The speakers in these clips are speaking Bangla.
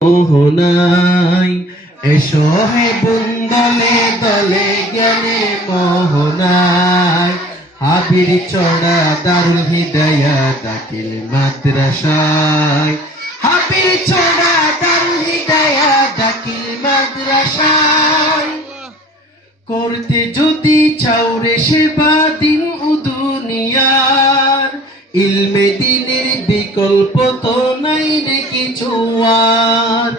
মোহনাই এসো হে বুন্দলে দলে জ্ঞানে মোহনাই হাবির চড়া দারুল হিদায়া দাখিল মাদ্রাসায়। হাবির চড়া দারুল হিদায়া দাখিল মাদ্রাসায়। করতে যদি চাও সেবা দিন বিকল্প তো নাই রে কিছু আর।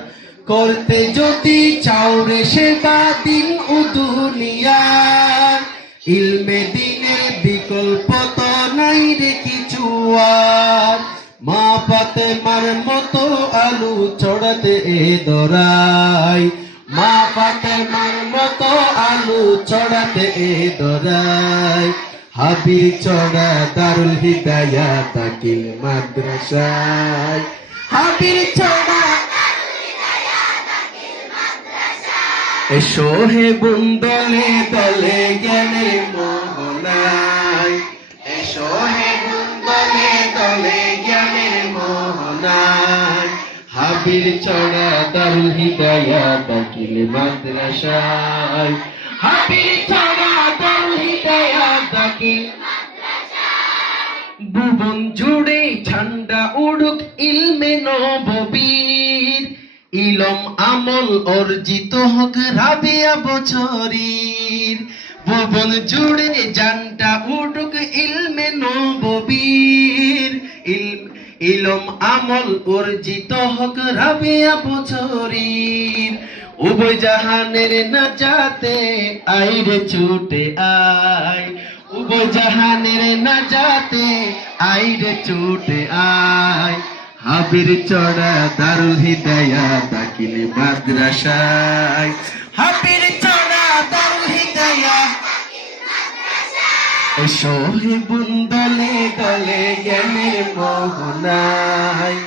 করতে যদি চাও রে সেবা দিন ও দুনিয়ার। ইলমে দিনের বিকল্প তো নাই রে কিছু আর। মা পাতে মার মতো আলু চড়াতে এ দরাই। মা পাতে মার মতো আলু চড়াতে এ দরাই। হাবির চড়া দারুল হিদায়া তাকিল মাদ্রাসায়। হাবির চড়া এসো হে বুন্দলে দলে জ্ঞানের মোহনায়। এসো হে বুন্দলে দলে জ্ঞানের মোহনায়। হাবির চড়া দারুল হিদায়া দাখিল মাদ্রাসায়। হাবির চড়া ইলমে ইলম আমল অর্জিত হোক রাবিয়া বছরীর। ভুবন জুড়ে জানটা উড়ুক ইলমে নববীর ইলম ইলম আমল অর্জিত হোক রাবিয়া বছরীর। উভয় জাহানের না যাতে আইরে ছুটে আয়। উভয় জাহানের না যাতে আইরে ছুটে আয়। হাবির চড়া দারুল হিদায়া, দাখিল মাদ্রাসায়। হাবির চড়া দারুল হিদায়া, এসো বুন্দলে দলে জ্ঞানের মোহনায়।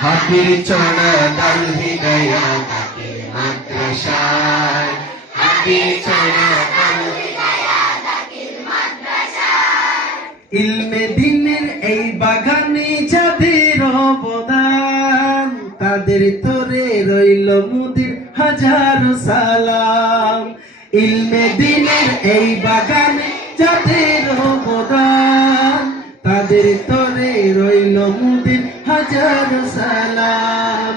হাবির চড়া দারুল হিদায়া, দাখিল মাদ্রাসায়। হাবির চড়া ইলমে দিনের এই বাগানে যাদের অবদান, তাদের তোরে রইল মুদির হাজার সালাম। ইলমে দিনের এই বাগানে যাদের অবদান, তাদের তোরে রইল মুদির হাজার সালাম।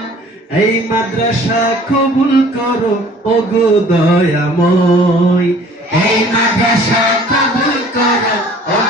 এই মাদ্রাসা কবুল করো, ওগো দয়াময়। এই মাদ্রাসা কবুল করো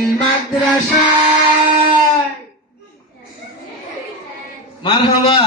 দাখিল মাদ্রাসায়। মারহাবা।